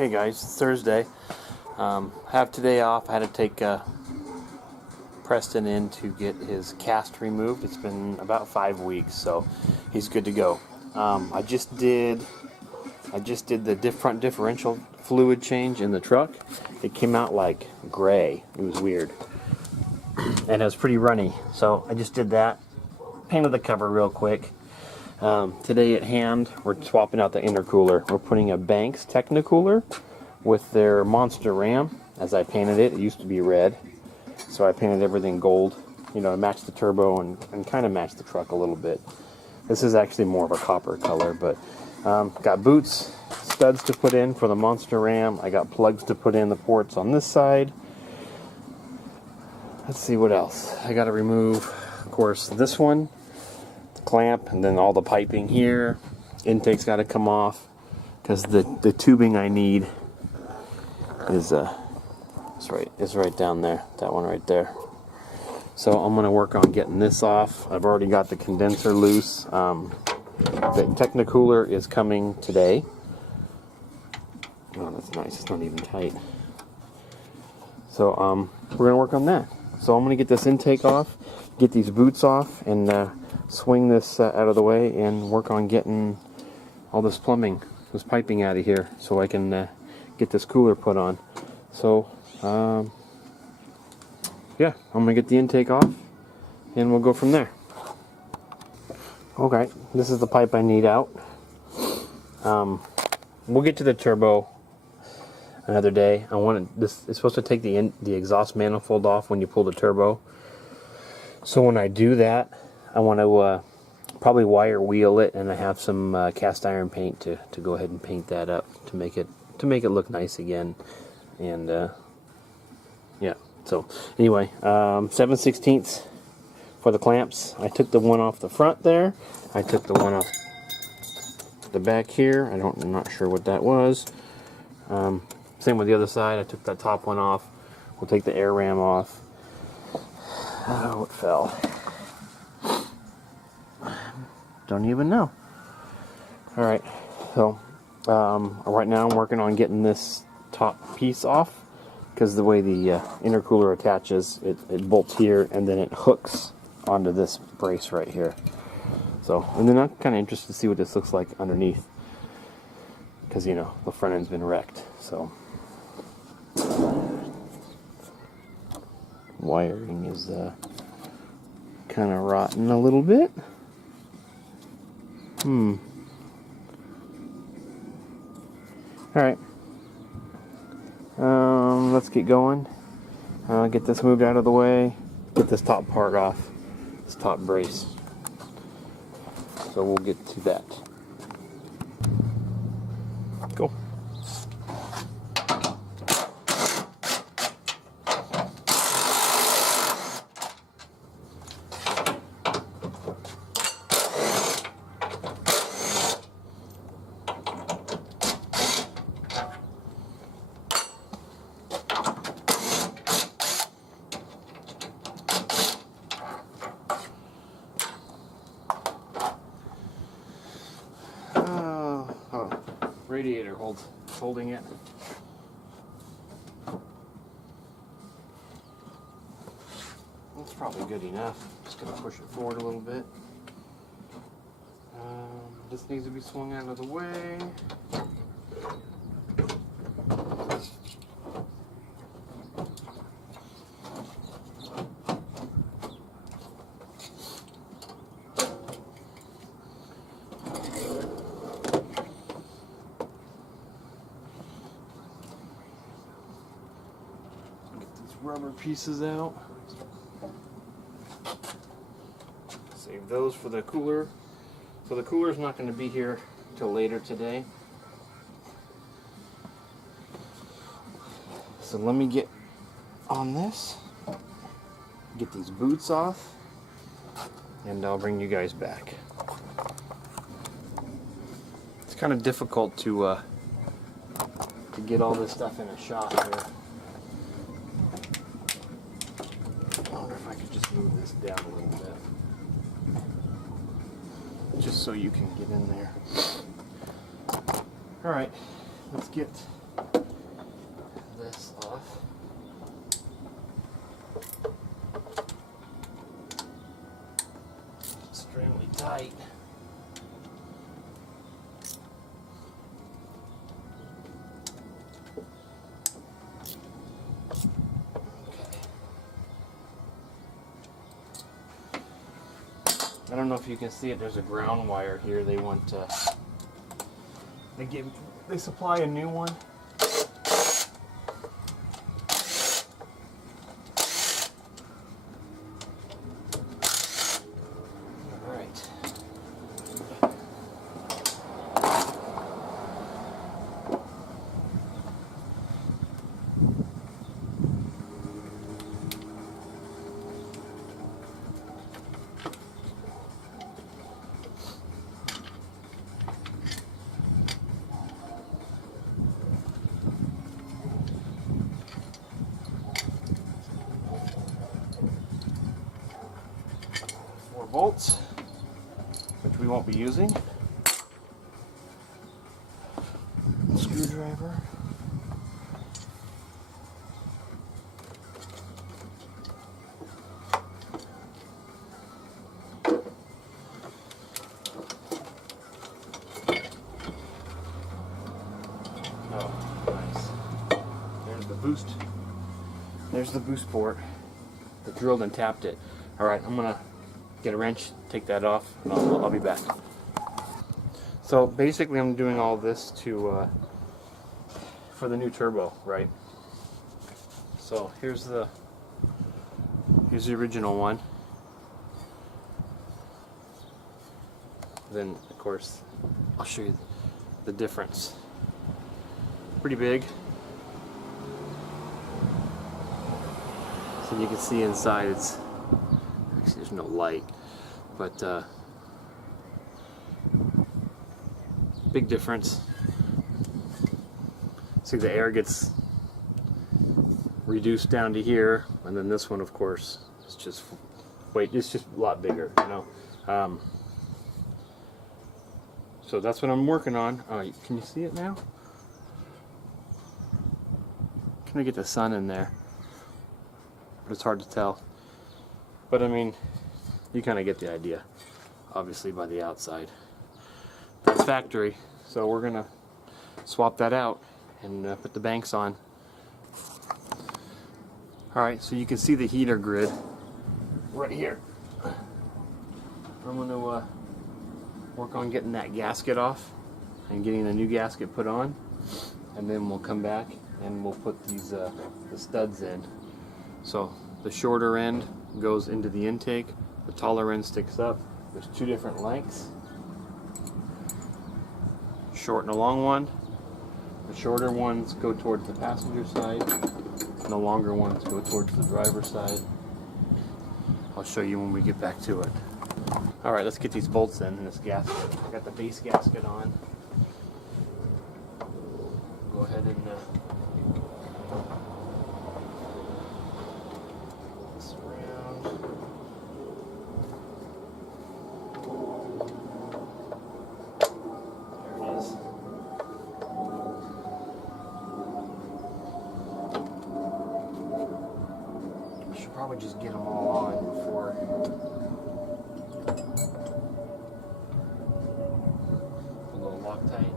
Okay guys, it's Thursday. Have today off. I had to take Preston in to get his cast removed. It's been about 5 weeks, so he's good to go. I just did the front differential fluid change in the truck. It came out like gray. It was weird. And it was pretty runny. So I just did that. Painted the cover real quick. Today at hand, we're swapping out the intercooler. We're putting a Banks Techni cooler with their Monster Ram. As I painted it, it used to be red, so I painted everything gold, you know, to match the turbo and kind of match the truck a little bit. This is actually more of a copper color, but got boots, studs to put in for the Monster Ram. I got plugs to put in the ports on this side. Let's see what else. I got to remove, of course, this one, clamp, and then all the piping here. Intake's got to come off because the tubing I need is right down there. That one right there. So I'm gonna work on getting this off. I've already got the condenser loose. The Technicooler is coming today. Oh, that's nice. It's not even tight. So we're gonna work on that. So I'm gonna get this intake off, get these boots off, and swing this out of the way and work on getting all this plumbing, this piping out of here so I can get this cooler put on. So yeah, I'm gonna get the intake off and we'll go from there. Okay, this is the pipe I need out. We'll get to the turbo another day. This is supposed to take the exhaust manifold off when you pull the turbo. So when I do that, I want to probably wire wheel it, and I have some cast iron paint to go ahead and paint that up to make it look nice again. And yeah. So anyway, 7/16 for the clamps. I took the one off the front there. I took the one off the back here. I'm not sure what that was. Same with the other side. I took that top one off. We'll take the air ram off. Oh, it fell. Don't even know. Alright, so right now I'm working on getting this top piece off because the way the intercooler attaches, it bolts here and then it hooks onto this brace right here. So, and then I'm kind of interested to see what this looks like underneath because, you know, the front end's been wrecked. So wiring is kind of rotten a little bit. Alright. Let's get going. Get this moved out of the way. Get this top part off. This top brace. So we'll get to that. Go. Radiator holding it. That's probably good enough. Just gonna push it forward a little bit. This needs to be swung out of the way. Rubber pieces out. Save those for the cooler. So the cooler's not going to be here till later today. So let me get on this, get these boots off, and I'll bring you guys back. It's kind of difficult to get all this stuff in a shot here. Move this down a little bit just so you can get in there. Alright, let's get off. Extremely tight. I don't know if you can see it. There's a ground wire here. They want to. They supply a new one. All right. 4 bolts, which we won't be using. Screwdriver. Oh, nice. There's the boost. There's the boost port. I drilled and tapped it. All right, I'm gonna get a wrench, take that off, and I'll be back. So basically, I'm doing all this to for the new turbo, right? So here's the original one. Then of course, I'll show you the difference. Pretty big. So you can see inside it's actually there's no light, but big difference. See, the air gets reduced down to here, and then this one, of course, is just it's just a lot bigger, you know. So that's what I'm working on. Can you see it now? Can I get the sun in there? But it's hard to tell. But I mean, you kind of get the idea, obviously, by the outside. That's factory, so we're gonna swap that out and put the banks on. Alright, so you can see the heater grid right here. I'm gonna work on getting that gasket off and getting the new gasket put on, and then we'll come back and we'll put these the studs in. So the shorter end goes into the intake, the taller end sticks up. There's 2 different lengths, short and a long one. The shorter ones go towards the passenger side, and the longer ones go towards the driver's side. I'll show you when we get back to it. Alright, let's get these bolts in this gasket. I got the base gasket on. Go ahead and this around. There it is. I should probably just get them all on before a little Loctite.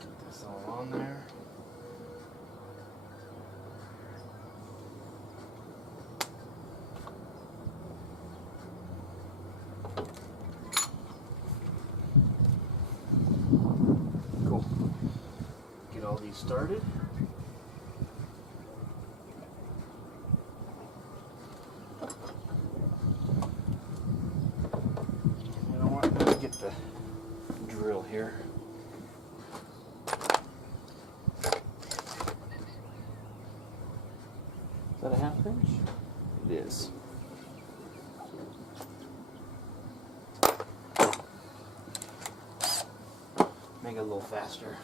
Get this all on there. Cool. Get all these started. You know what? Let me get the drill here. Is that a 1/2 inch? It is. make it a little faster.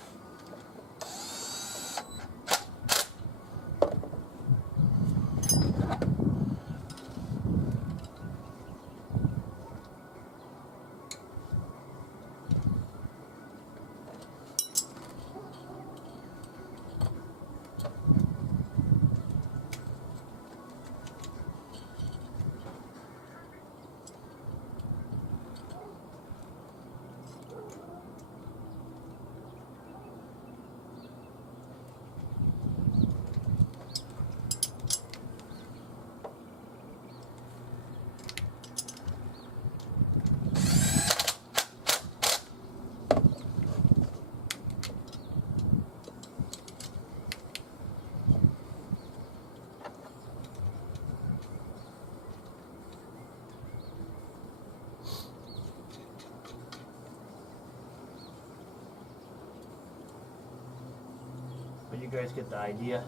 But you guys get the idea.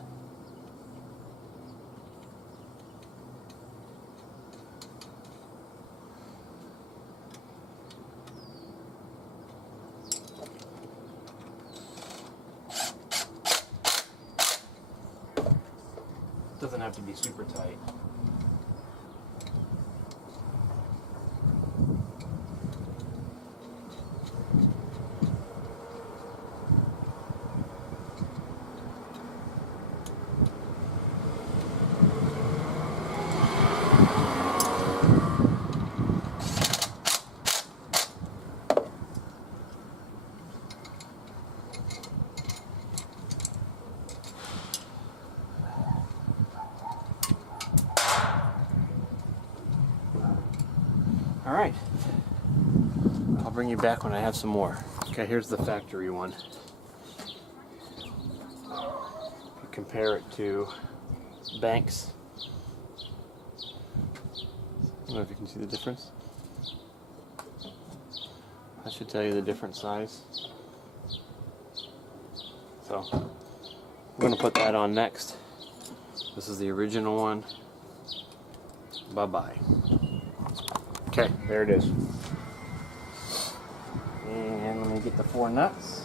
Doesn't have to be super tight. All right, I'll bring you back when I have some more. Okay, here's the factory one. If you compare it to Banks, I don't know if you can see the difference. I should tell you the different size. So I'm going to put that on next. This is the original one. Bye-bye. Okay, there it is. And let me get the 4 nuts.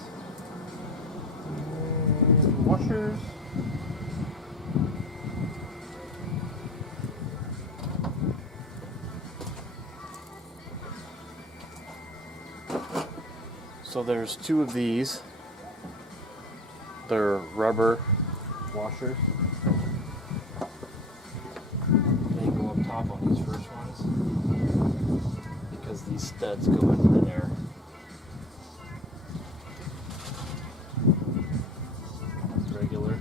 And washers. So there's 2 of these. They're rubber washers. They go up top on these first ones because these studs go into the air. Regular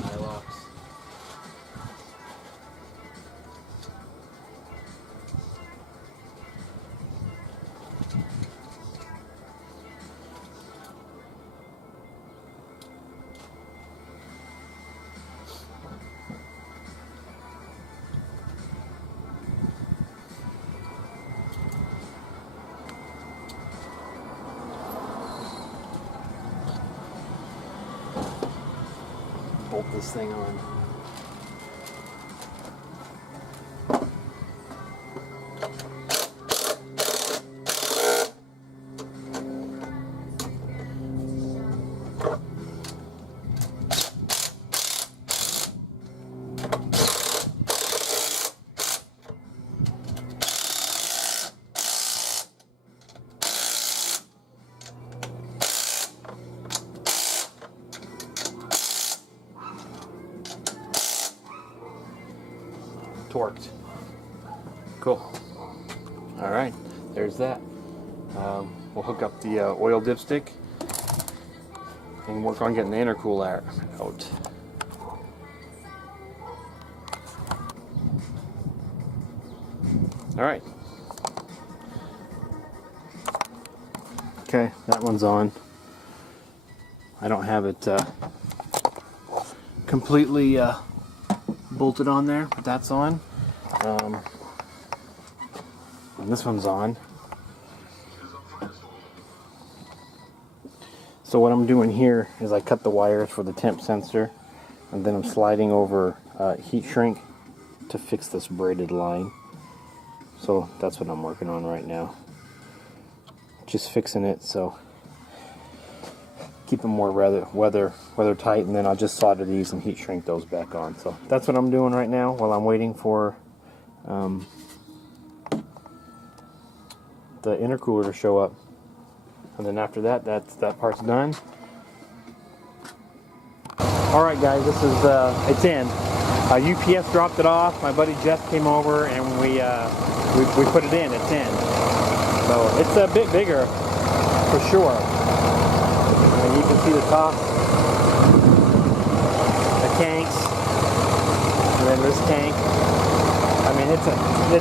Nylocks. Bolt this thing on. Torqued. Cool. All right, there's that. We'll hook up the oil dipstick and work on getting the intercooler out. All right. Okay, that one's on. I don't have it completely bolted on there, but that's on. And this one's on. So what I'm doing here is I cut the wires for the temp sensor, and then I'm sliding over heat shrink to fix this braided line. So that's what I'm working on right now. just fixing it so keep them more weather tight, and then I'll just solder these and heat shrink those back on. So that's what I'm doing right now while I'm waiting for the intercooler to show up. And then after that, that part's done. Alright guys, this is it's in. UPS dropped it off. My buddy Jeff came over and we put it in. It's in. So it's a bit bigger for sure. And you can see the top, the tanks, and then this tank. I mean, it's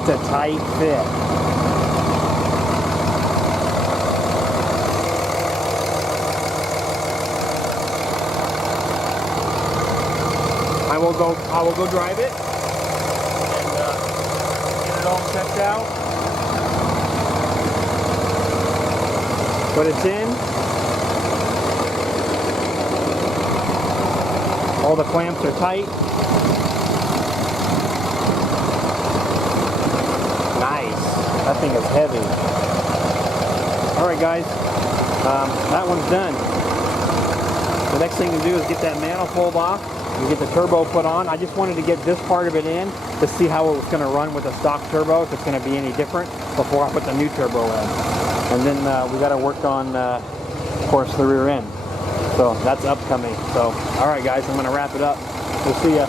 a tight fit. I will go drive it and get it all checked out. But it's in. All the clamps are tight. Nice. That thing is heavy. Alright guys, that one's done. The next thing to do is get that manifold off and get the turbo put on. I just wanted to get this part of it in to see how it was going to run with a stock turbo, if it's going to be any different, before I put the new turbo in. And then we got to work on, of course, the rear end. So that's upcoming. So, alright guys, I'm going to wrap it up. We'll see ya.